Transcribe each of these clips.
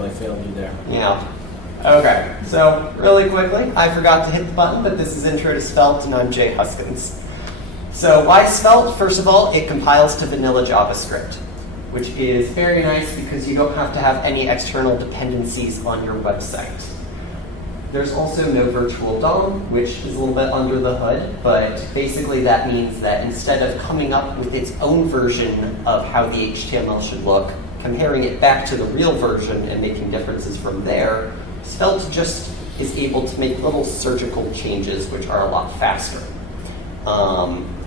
I failed you there. Yeah. Okay, so really quickly, I forgot to hit the button, but this is Intro to Svelte, and I'm Jay Huskins. So why Svelte? First of all, it compiles to vanilla JavaScript, which is very nice because you don't have to have any external dependencies on your website. There's also no virtual DOM, which is a little bit under the hood, but basically that means that instead of coming up with its own version of how the HTML should look, comparing it back to the real version and making differences from there, Svelte just is able to make little surgical changes which are a lot faster.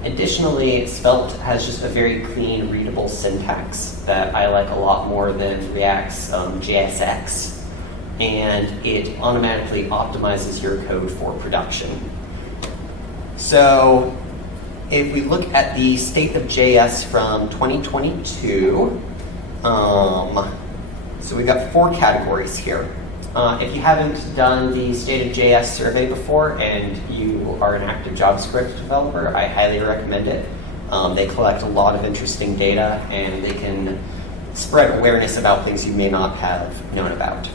Additionally, Svelte has just a very clean, readable syntax that I like a lot more than React's JSX, and it automatically optimizes your code for production. So if we look at the state of JS from 2022, so we've got 4 categories here. If you haven't done the State of JS survey before and you are an active JavaScript developer, I highly recommend it. They collect a lot of interesting data and they can spread awareness about things you may not have known about.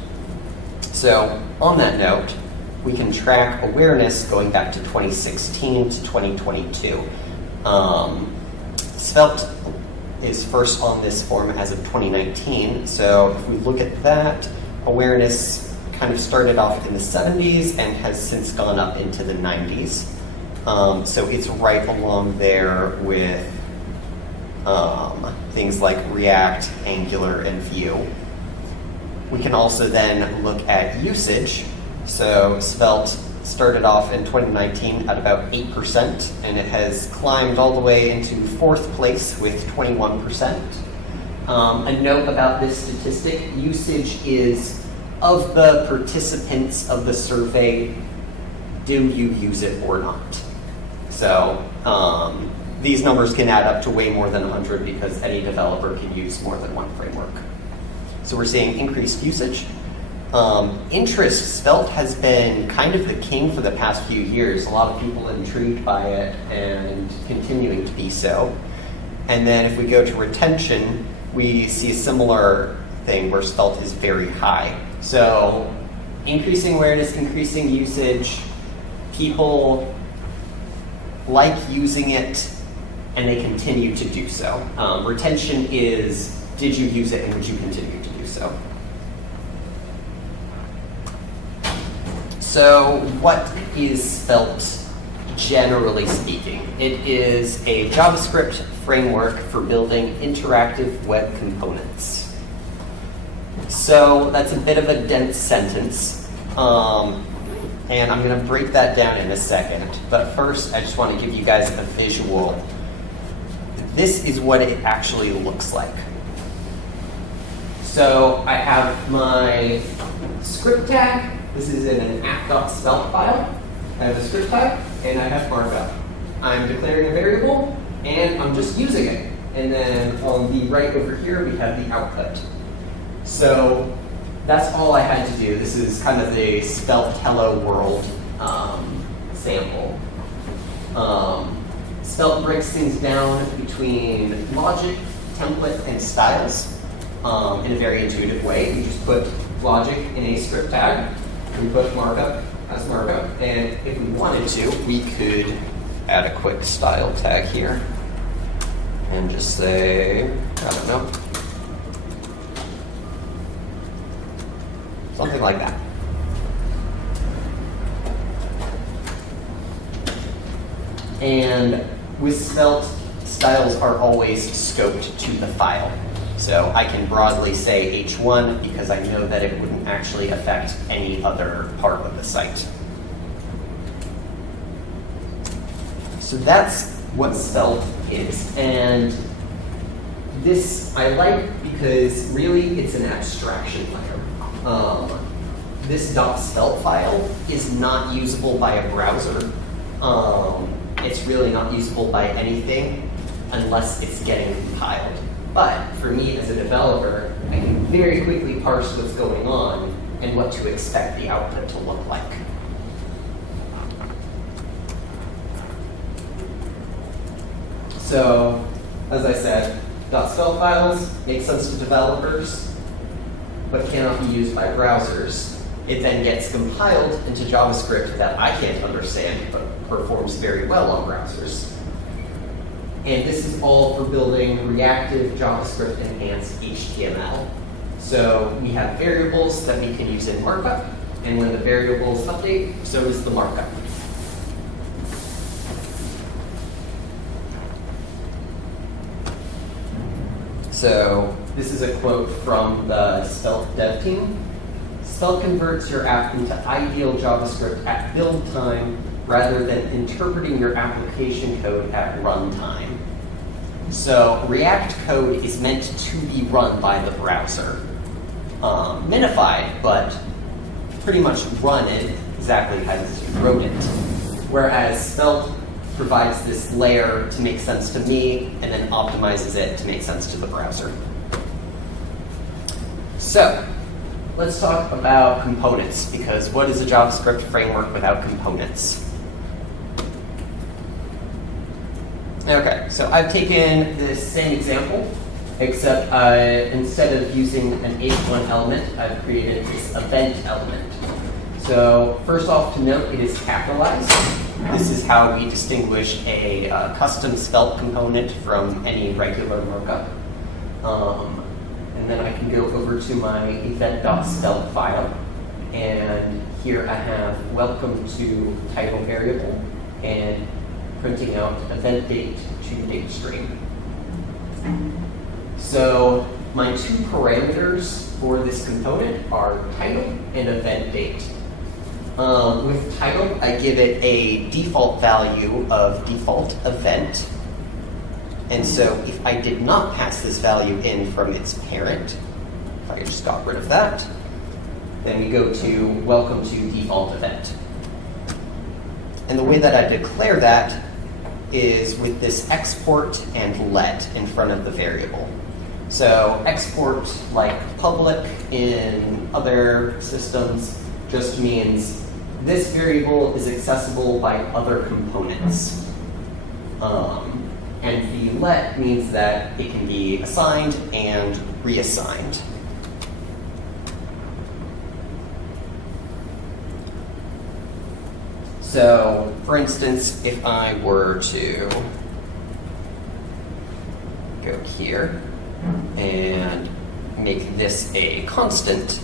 So on that note, we can track awareness going back to 2016 to 2022. Svelte is first on this form as of 2019. So if we look at that, awareness kind of started off in the 70s and has since gone up into the 90s. So it's right along there with things like React, Angular, and Vue. We can also then look at usage. So Svelte started off in 2019 at about 8%, and it has climbed all the way into 4th place with 21%. A note about this statistic, usage is of the participants of the survey, do you use it or not? So these numbers can add up to way more than 100 because any developer can use more than one framework. So we're seeing increased usage. Interest, Svelte has been kind of the king for the past few years. A lot of people intrigued by it and continuing to be so. And then if we go to retention, we see a similar thing where Svelte is very high. So increasing awareness, increasing usage, people like using it and they continue to do so. Retention is, did you use it and would you continue to do so? So what is Svelte, generally speaking? It is a JavaScript framework for building interactive web components. So that's a bit of a dense sentence, and I'm going to break that down in a second. But first, I just want to give you guys a visual. This is what it actually looks like. So I have my script tag. This is in an app.svelte file. I have a script tag, and I have markup. I'm declaring a variable, and I'm just using it. And then on the right over here, we have the output. So that's all I had to do. This is kind of the Svelte Hello World sample. Svelte breaks things down between logic, template, and styles in a very intuitive way. We just put logic in a script tag. We put markup as markup. And if we wanted to, we could add a quick style tag here and just say, I don't know, something like that. And with Svelte, styles are always scoped to the file. So I can broadly say H1 because I know that it wouldn't actually affect any other part of the site. So that's what Svelte is. And this I like because really it's an abstraction layer. This .svelte file is not usable by a browser. It's really not usable by anything unless it's getting compiled. But for me as a developer, I can very quickly parse what's going on and what to expect the output to look like. So, as I said, .svelte files make sense to developers. but cannot be used by browsers. It then gets compiled into JavaScript that I can't understand, but performs very well on browsers. And this is all for building reactive JavaScript enhanced HTML. So we have variables that we can use in markup, and when the variables update, so does the markup. So this is a quote from the Svelte dev team. Svelte converts your app into ideal JavaScript at build time rather than interpreting your application code at runtime. So React code is meant to be run by the browser. Minified, but pretty much run it exactly as you wrote it. Whereas Svelte provides this layer to make sense to me and then optimizes it to make sense to the browser. So let's talk about components, because what is a JavaScript framework without components? Okay, so I've taken this same example, except instead of using an H1 element, I've created this event element. So first off to note, it is capitalized. This is how we distinguish a custom Svelte component from any regular markup. And then I can go over to my event.svelte file, and here I have welcome to title variable and printing out event date to date string. So my two parameters for this component are title and event date. With title, I give it a default value of default event. And so if I did not pass this value in from its parent, if I just got rid of that, then we go to welcome to default event. And the way that I declare that is with this export and let in front of the variable. So export, like public in other systems, just means this variable is accessible by other components. And the let means that it can be assigned and reassigned. So, for instance, if I were to go here and make this a constant,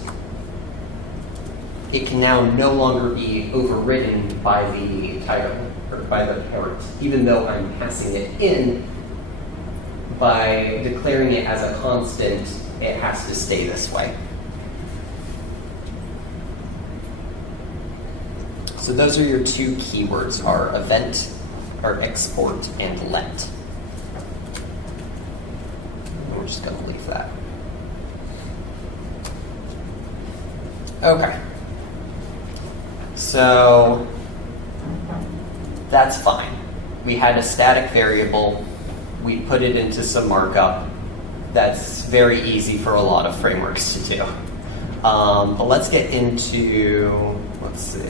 it can now no longer be overridden by the title or by the parent, even though I'm passing it in. By declaring it as a constant, it has to stay this way. So those are your two keywords, are event, or export, and let. And we're just going to leave that. Okay. So that's fine. We had a static variable. We put it into some markup. That's very easy for a lot of frameworks to do. But let's get into, let's see.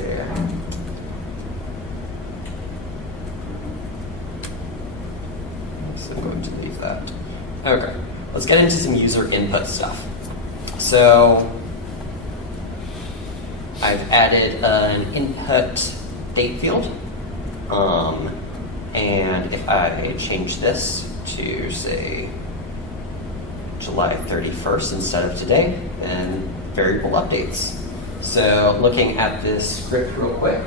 So I'm going to leave that. Okay, let's get into some user input stuff. So I've added an input date field. And if I change this to, say, July 31st instead of today, then variable updates. So looking at this script real quick.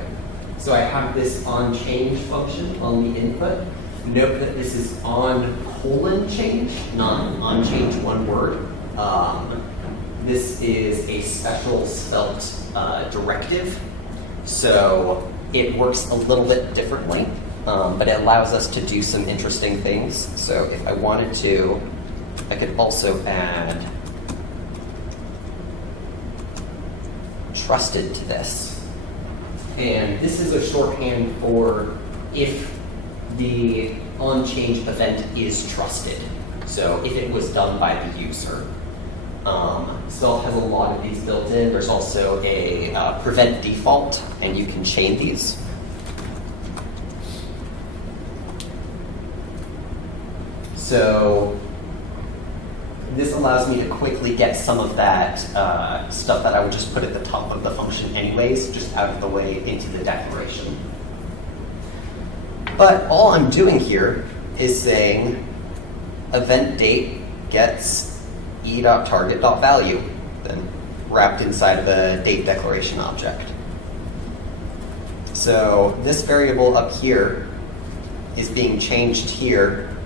So I have this onChange function on the input. Note that this is on::change, not onChange one word. This is a special Svelte directive. So it works a little bit differently, but it allows us to do some interesting things. So if I wanted to, I could also add trusted to this. And this is a shorthand for if the onChange event is trusted. So if it was done by the user. Svelte has a lot of these built in. There's also a prevent default, and you can chain these. So this allows me to quickly get some of that stuff that I would just put at the top of the function anyways, just out of the way into the declaration. But all I'm doing here is saying event date gets e.target.value, then wrapped inside of a date declaration object. So this variable up here is being changed here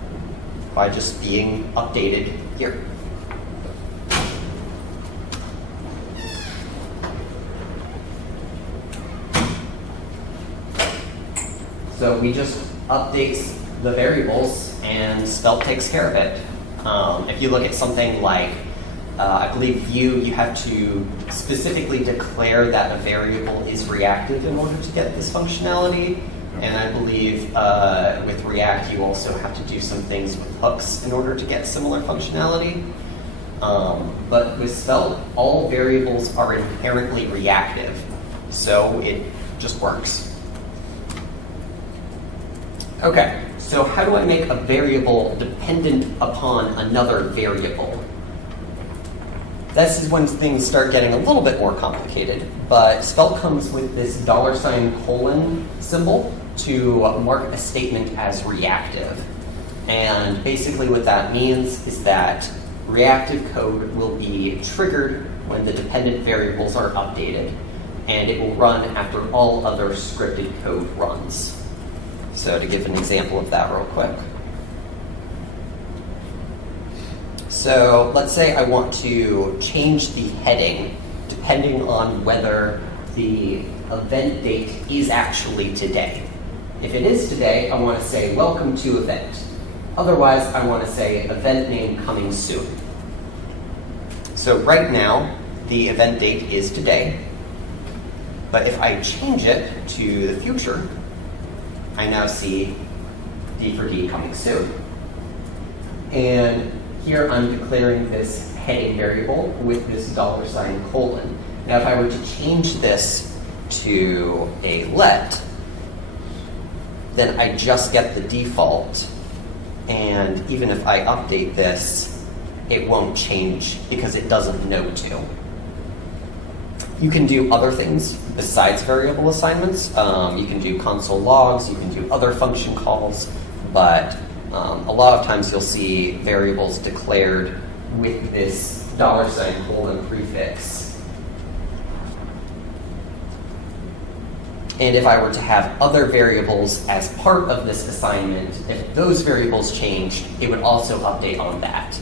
by just being updated here. So we just update the variables and Svelte takes care of it. If you look at something like, I believe view, you have to specifically declare that a variable is reactive in order to get this functionality. And I believe with React, you also have to do some things with hooks in order to get similar functionality. But with Svelte, all variables are inherently reactive, so it just works. Okay, so how do I make a variable dependent upon another variable? This is when things start getting a little bit more complicated, but Svelte comes with this $:: symbol to mark a statement as reactive. And basically what that means is that reactive code will be triggered when the dependent variables are updated, and it will run after all other scripted code runs. So to give an example of that real quick. So let's say I want to change the heading depending on whether the event date is actually today. If it is today, I want to say welcome to event. Otherwise, I want to say event name coming soon. So right now, the event date is today. But if I change it to the future, I now see D for D coming soon. And here I'm declaring this heading variable with this $:. Now if I were to change this to a let, then I just get the default. And even if I update this, it won't change because it doesn't know to. You can do other things besides variable assignments. You can do console logs, you can do other function calls, but a lot of times you'll see variables declared with this $: prefix. And if I were to have other variables as part of this assignment, if those variables changed, it would also update on that.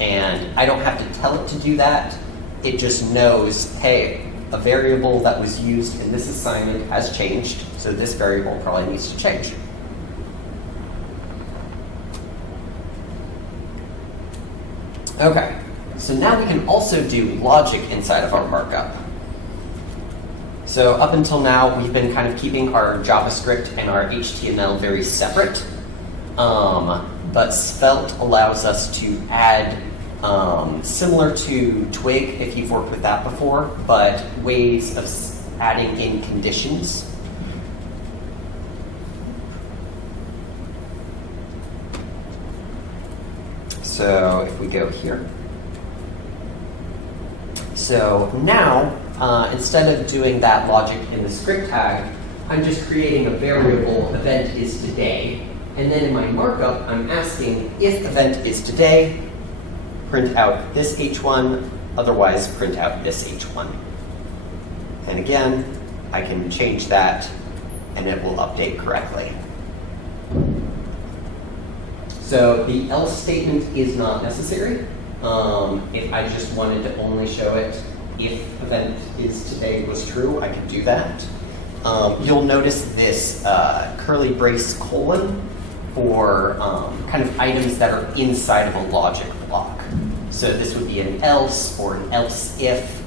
And I don't have to tell it to do that. It just knows, hey, a variable that was used in this assignment has changed, so this variable probably needs to change. Okay, so now we can also do logic inside of our markup. So up until now, we've been kind of keeping our JavaScript and our HTML very separate, but Svelte allows us to add, similar to Twig, if you've worked with that before, but ways of adding in conditions. So if we go here. So now, instead of doing that logic in the script tag, I'm just creating a variable event is today. And then in my markup, I'm asking if event is today, print out this h1, otherwise print out this h1. And again, I can change that and it will update correctly. So the else statement is not necessary. If I just wanted to only show it if event is today was true, I could do that. You'll notice this curly brace colon for kind of items that are inside of a logic block. So this would be an else or an else if,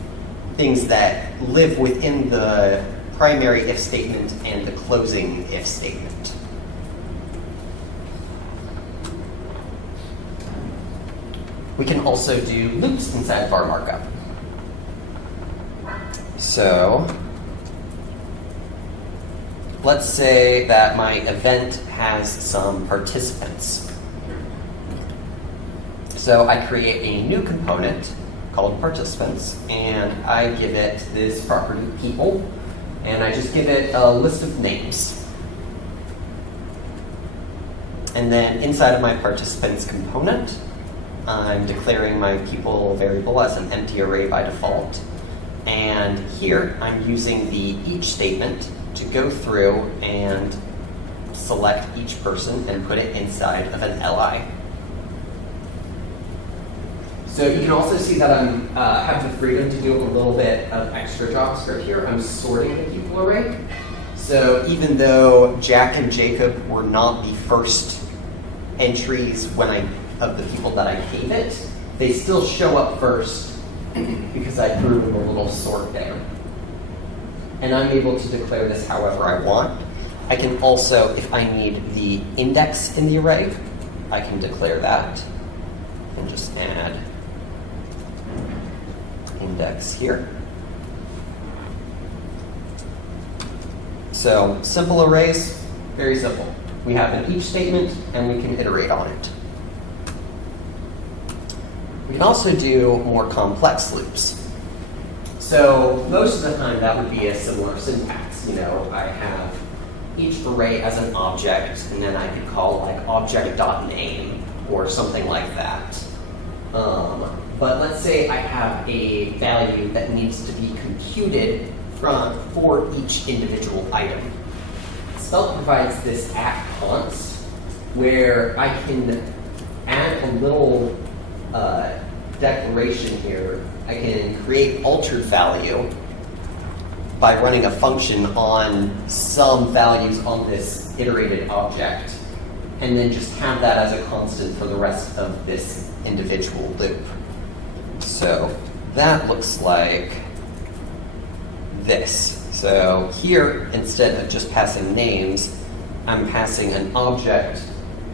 things that live within the primary if statement and the closing if statement. We can also do loops inside of our markup. So let's say that my event has some participants. So I create a new component called participants, and I give it this property people, and I just give it a list of names. And then inside of my participants component, I'm declaring my people variable as an empty array by default. And here I'm using the each statement to go through and select each person and put it inside of an li. So you can also see that I'm have the freedom to do a little bit of extra JavaScript here. I'm sorting the people array. So even though Jack and Jacob were not the first entries of the people that I gave it, they still show up first because I threw them a little sort there. And I'm able to declare this however I want. I can also, if I need the index in the array, I can declare that and just add index here. So simple arrays, very simple. We have an each statement and we can iterate on it. We can also do more complex loops. So most of the time that would be a similar syntax. You know, I have each array as an object, and then I could call like object.name or something like that. But let's say I have a value that needs to be computed for each individual item. Svelte provides this @const where I can add a little declaration here. I can create altered value by running a function on some values on this iterated object, and then just have that as a constant for the rest of this individual loop. So that looks like this. So here, instead of just passing names, I'm passing an object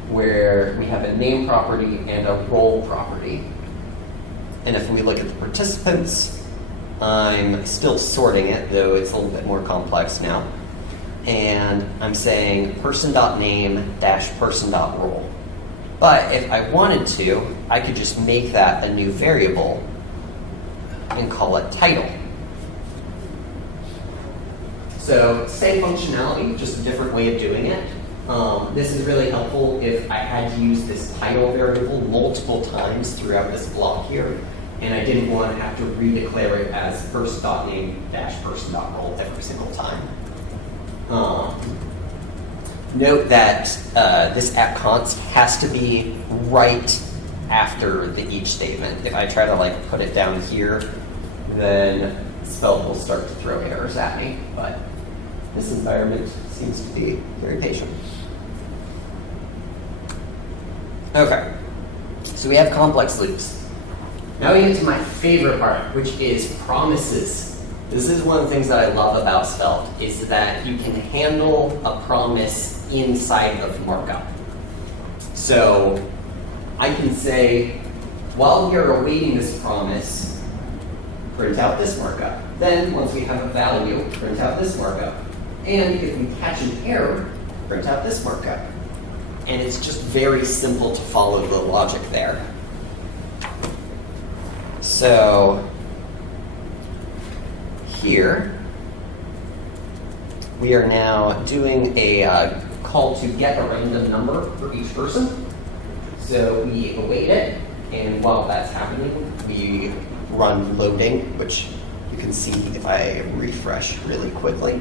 where we have a name property and a role property. And if we look at the participants, I'm still sorting it, though it's a little bit more complex now. And I'm saying person.name - person.role. But if I wanted to, I could just make that a new variable and call it title. So same functionality, just a different way of doing it. This is really helpful if I had to use this title variable multiple times throughout this block here, and I didn't want to have to redeclare it as person.name - person.role every single time. Note that this @const has to be right after the each statement. If I try to like put it down here, then Svelte will start to throw errors at me, but this environment seems to be very patient. Okay, so we have complex loops. Now we get to my favorite part, which is promises. This is one of the things that I love about Svelte, is that you can handle a promise inside of markup. So I can say, while we are awaiting this promise, print out this markup. Then, once we have a value, print out this markup. And if we catch an error, print out this markup. And it's just very simple to follow the logic there. So here, we are now doing a call to get a random number for each person. So we await it, and while that's happening, we run loading, which you can see if I refresh really quickly.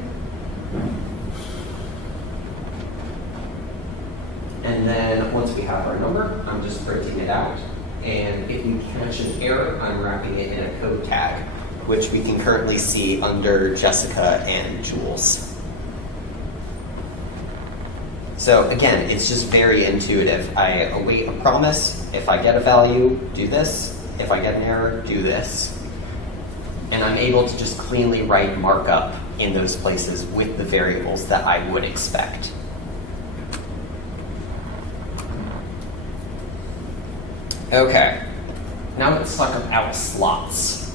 And then once we have our number, I'm just printing it out. And if we catch an error, I'm wrapping it in a code tag, which we can currently see under Jessica and Jules. So again, it's just very intuitive. I await a promise. If I get a value, do this. If I get an error, do this. And I'm able to just cleanly write markup in those places with the variables that I would expect. Okay, now let's talk about slots.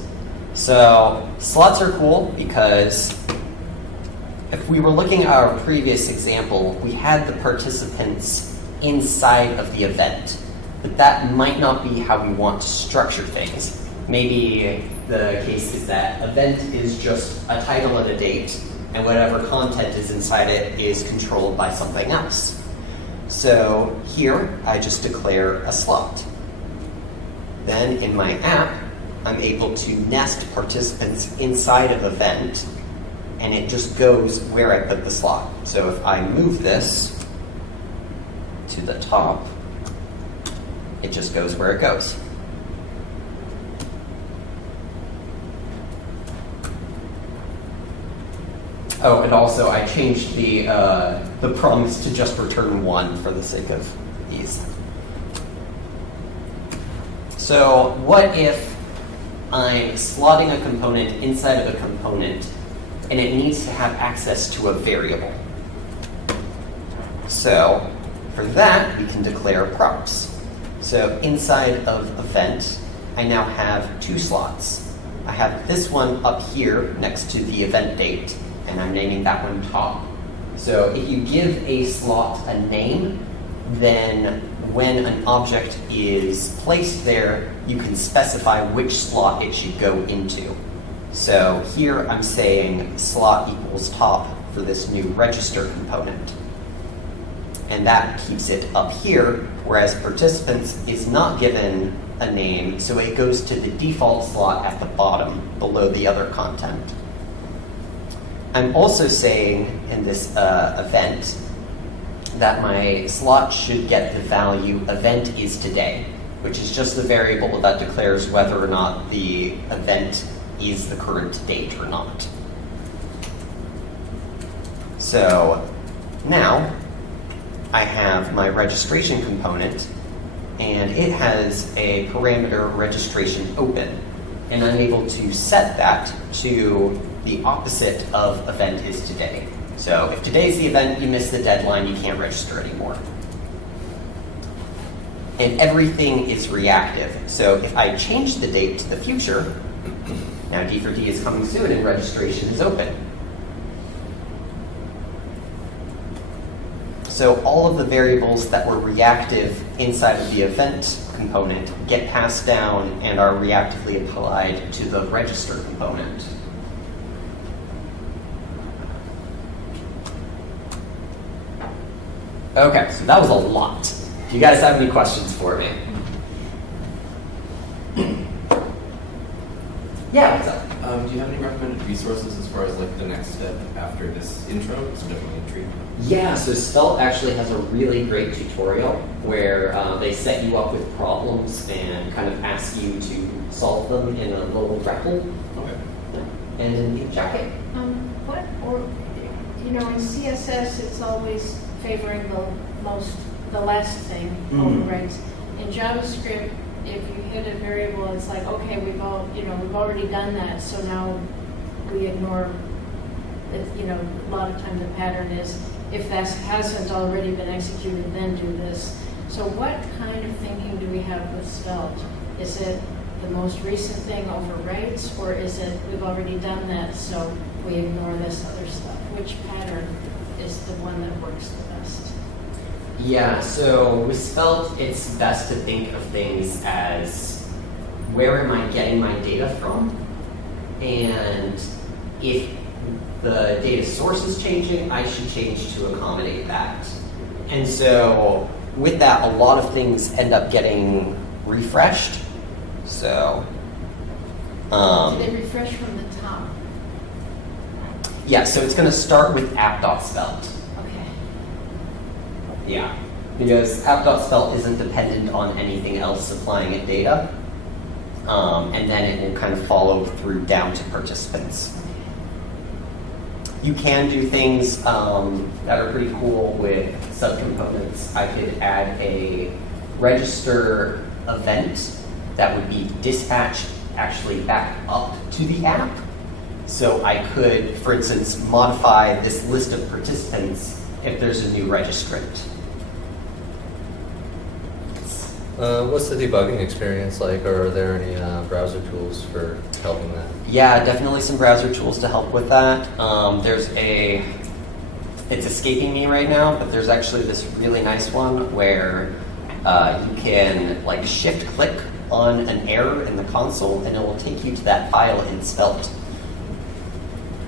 So slots are cool because if we were looking at our previous example, we had the participants inside of the event. but that might not be how we want to structure things. Maybe the case is that event is just a title and a date, and whatever content is inside it is controlled by something else. So here, I just declare a slot. Then in my app, I'm able to nest participants inside of event, and it just goes where I put the slot. So if I move this to the top, it just goes where it goes. Oh, and also I changed the promise to just return 1 for the sake of ease. So what if I'm slotting a component inside of a component and it needs to have access to a variable? So for that, we can declare props. So inside of event, I now have 2 slots. I have this one up here next to the event date, and I'm naming that one top. So if you give a slot a name, then when an object is placed there, you can specify which slot it should go into. So here I'm saying slot equals top for this new register component. And that keeps it up here, whereas participants is not given a name, so it goes to the default slot at the bottom, below the other content. I'm also saying in this event that my slot should get the value event is today, which is just the variable that declares whether or not the event is the current date or not. So now I have my registration component, and it has a parameter registration open, and I'm able to set that to the opposite of event is today. So if today's the event, you miss the deadline, you can't register anymore. And everything is reactive. So if I change the date to the future, now D for D is coming soon and registration is open. So all of the variables that were reactive inside of the event component get passed down and are reactively applied to the register component. Okay, so that was a lot. Do you guys have any questions for me? Yeah, what's up? Do you have any recommended resources as far as like the next step after this intro? It's definitely intriguing. Yeah, so Svelte actually has a really great tutorial where they set you up with problems and kind of ask you to solve them in a little REPL. Okay. And in the jacket. In CSS, it's always favoring the last thing overwrites. In JavaScript, if you hit a variable, it's like, okay, we've already done that, so now we ignore it. A lot of times the pattern is, if that hasn't already been executed, then do this. So what kind of thinking do we have with Svelte? Is it the most recent thing overwrites, or is it we've already done that, so we ignore this other stuff? Which pattern is the one that works the best? Yeah, so with Svelte, it's best to think of things as where am I getting my data from? And if the data source is changing, I should change to accommodate that. And so with that, a lot of things end up getting refreshed. So Do they refresh from the top? yeah, so it's going to start with app.svelte. Okay. Yeah, because app.svelte isn't dependent on anything else supplying it data. And then it will kind of follow through down to participants. You can do things that are pretty cool with subcomponents. I could add a register event that would be dispatched actually back up to the app. So I could, for instance, modify this list of participants if there's a new registrant. What's the debugging experience like, or are there any browser tools for helping that? Yeah, definitely some browser tools to help with that. It's escaping me right now, but there's actually this really nice one where you can like shift click on an error in the console and it will take you to that file in Svelte.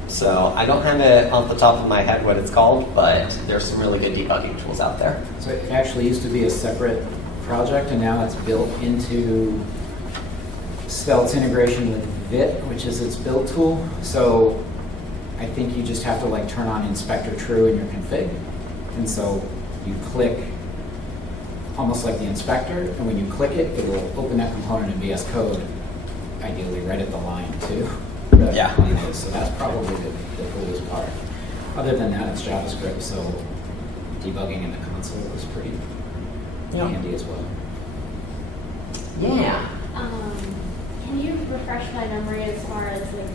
So I don't have it off the top of my head what it's called, but there's some really good debugging tools out there. So it actually used to be a separate project, and now it's built into Svelte's integration with Vit, which is its build tool. So I think you just have to like turn on inspector true in your config. And so you click almost like the inspector, and when you click it, it will open that component in VS Code, ideally right at the line too. Yeah. So that's probably the coolest part. Other than that, it's JavaScript, so debugging in the console is pretty handy as well. Yeah. Can you refresh my memory as far as like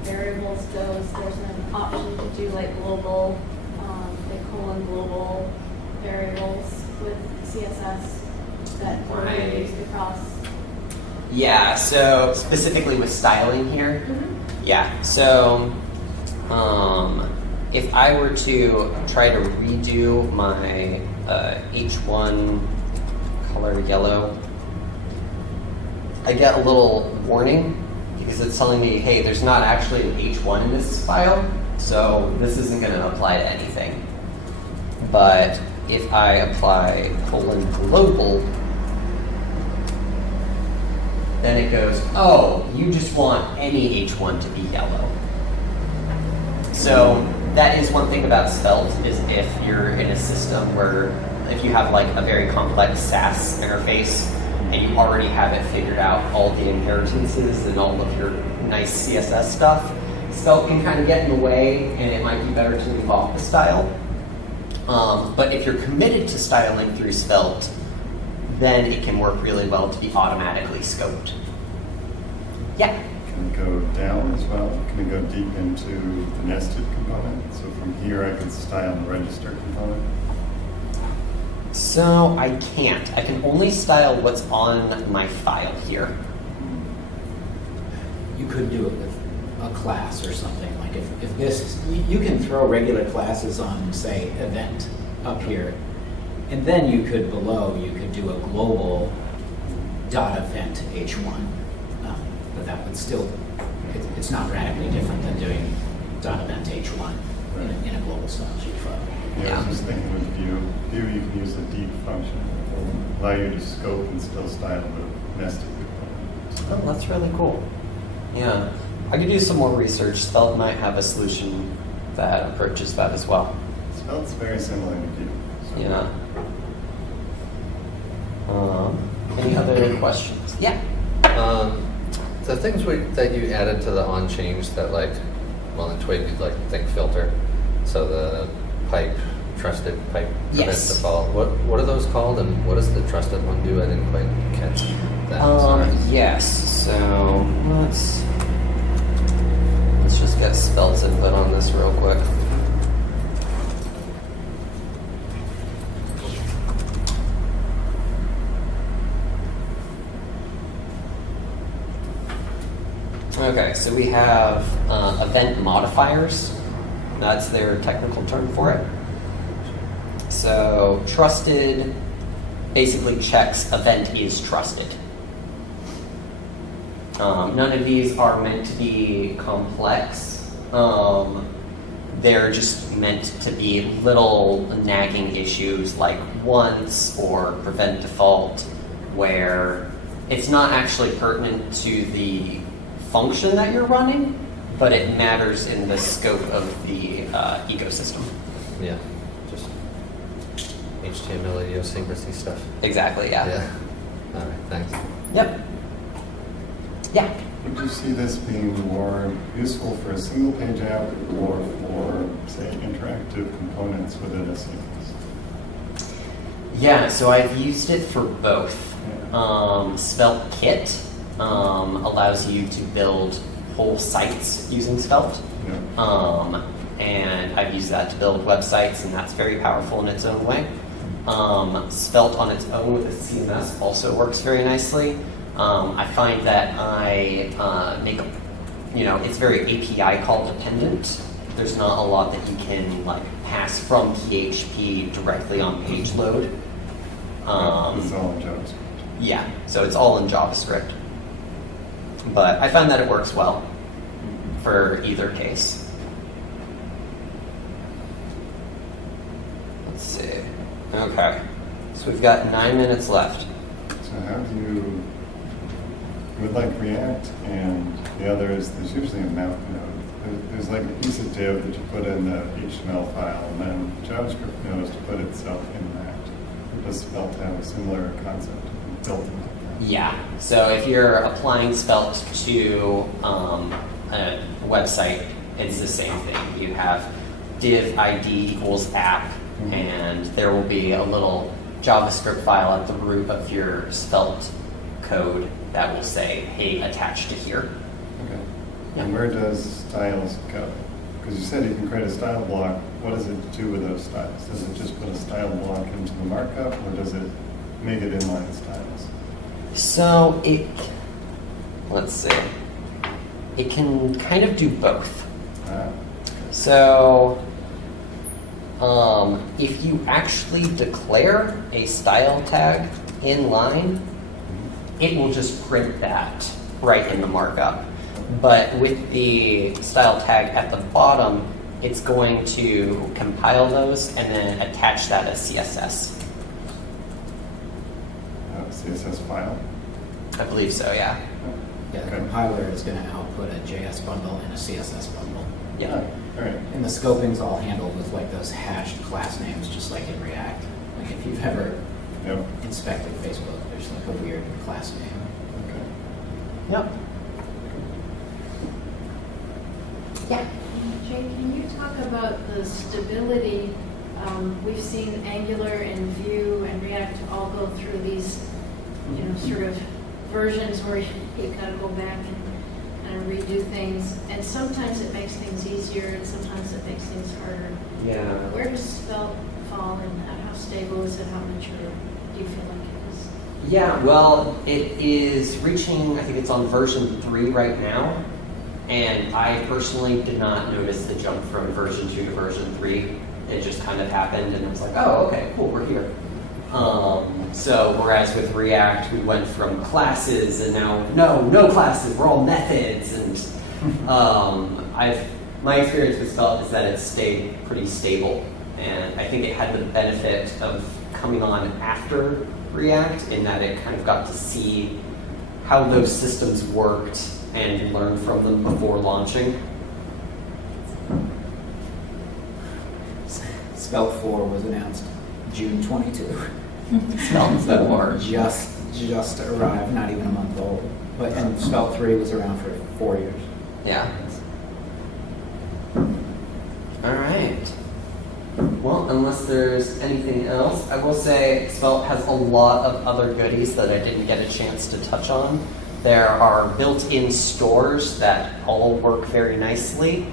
variables goes? There's an option to do like global, like global variables with CSS that are Right. used across. Yeah, so specifically with styling here. Mm-hmm. Yeah, so if I were to try to redo my H1 color yellow, I get a little warning because it's telling me, hey, there's not actually an H1 in this file, so this isn't going to apply to anything. But if I apply :global, then it goes, oh, you just want any H1 to be yellow. So that is one thing about Svelte, is if you're in a system where, if you have like a very complex SAS interface and you already have it figured out, all the inheritances and all of your nice CSS stuff, Svelte can kind of get in the way, and it might be better to leave off the style. But if you're committed to styling through Svelte, then it can work really well to be automatically scoped. Yeah. Can it go down as well? Can it go deep into the nested component? So from here I can style the register component? So I can't. I can only style what's on my file here. You could do it with a class or something. Like if this, you can throw regular classes on, say, event up here, and then you could below, you could do a global .event H1. But that would still, it's not radically different than doing .event H1 in a global style sheet file. Yeah, I was just thinking with Vue, you can use the deep function. It will allow you to scope and still style the nested component. Oh, that's really cool. Yeah. I could do some more research. Svelte might have a solution that approaches that as well. Svelte's very similar to Vue. So Yeah. Any other questions? Yeah. The things that you added to the on change that like, well, in Twig you'd like think filter, so the pipe, trusted pipe prevents Yes. default. What are those called, and what does the trusted one do? I didn't quite catch that. Sorry. Yes. So let's just get Svelte's input on this real quick. Okay, so we have event modifiers. That's their technical term for it. So trusted basically checks event is trusted. None of these are meant to be complex. They're just meant to be little nagging issues like once or prevent default, where it's not actually pertinent to the function that you're running, but it matters in the scope of the ecosystem. Yeah, just HTML idiosyncrasy stuff. Exactly, yeah. Yeah. All right, thanks. Yep. Yeah. would you see this being more useful for a single page app or for, say, interactive components within a sequence? Yeah, so I've used it for both. Yeah. Svelte Kit allows you to build whole sites using Svelte. Yeah. And I've used that to build websites, and that's very powerful in its own way. Svelte on its own with a CMS also works very nicely. I find that I make, it's very API call dependent. There's not a lot that you can pass from PHP directly on page load. It's all in JavaScript. Yeah, so it's all in JavaScript. But I find that it works well for either case. Let's see. Okay, so we've got 9 minutes left. So how do you, with like React and the others, there's usually a mount node. There's like a piece of div that you put in the HTML file, and then JavaScript knows to put itself in that. Does Svelte have a similar concept built in like that? Yeah, so if you're applying Svelte to a website, it's the same thing. You have div ID equals app, and there will be a little JavaScript file at the root of your Svelte code that will say, hey, attach to here. Okay. Yeah. And where does styles go? Because you said you can create a style block. What does it do with those styles? Does it just put a style block into the markup, or does it make it inline styles? So let's see, it can kind of do both. Ah, So if you actually declare a style tag in line, it will just print that right in the markup. But with the style tag at the bottom, it's going to compile those and then attach that as CSS. CSS file? I believe so, yeah. Yeah, the Okay. compiler is going to output a JS bundle and a CSS bundle. Yeah. Ah, all right. And the scoping's all handled with like those hashed class names, just like in React. Like if you've ever Yep. inspected Facebook, there's like a weird class name. Okay. Yep. Yeah. Jay, can you talk about the stability? We've seen Angular and Vue and React all go through these, sort of versions where you gotta go back and redo things. And sometimes it makes things easier and sometimes it makes things harder. Yeah. Where does Svelte fall and how stable is it? How mature do you feel like it is? Yeah, well, it is reaching, I think it's on version 3 right now. And I personally did not notice the jump from version 2 to version 3. It just kind of happened and it was like, oh, okay, cool, we're here. So whereas with React, we went from classes and now, no classes, we're all methods. And my experience with Svelte is that it's stayed pretty stable. And I think it had the benefit of coming on after React in that it kind of got to see how those systems worked and learn from them before launching. Svelte 4 was announced June 22. Svelte 4. Just arrived, not even a month old. But and Svelte 3 was around for 4 years. Yeah. All right. Well, unless there's anything else, I will say Svelte has a lot of other goodies that I didn't get a chance to touch on. There are built-in stores that all work very nicely.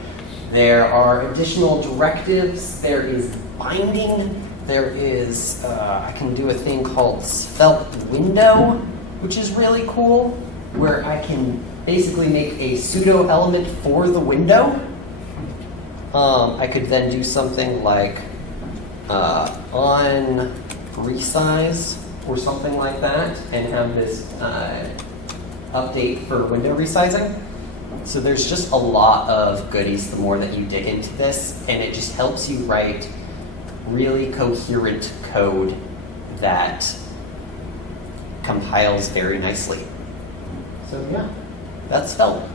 There are additional directives. There is binding. There is, I can do a thing called Svelte window, which is really cool, where I can basically make a pseudo element for the window. I could then do something like on resize or something like that and have this update for window resizing. So there's just a lot of goodies the more that you dig into this, and it just helps you write really coherent code that compiles very nicely. So yeah, that's Svelte.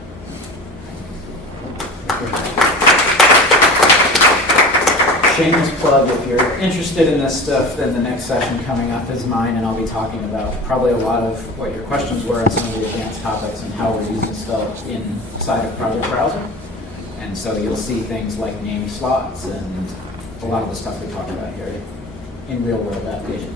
Shameless plug, if you're interested in this stuff, then the next session coming up is mine, and I'll be talking about probably a lot of what your questions were on some of the advanced topics and how we're using Svelte inside of Project Browser. And so you'll see things like named slots and a lot of the stuff we talked about here in real-world application.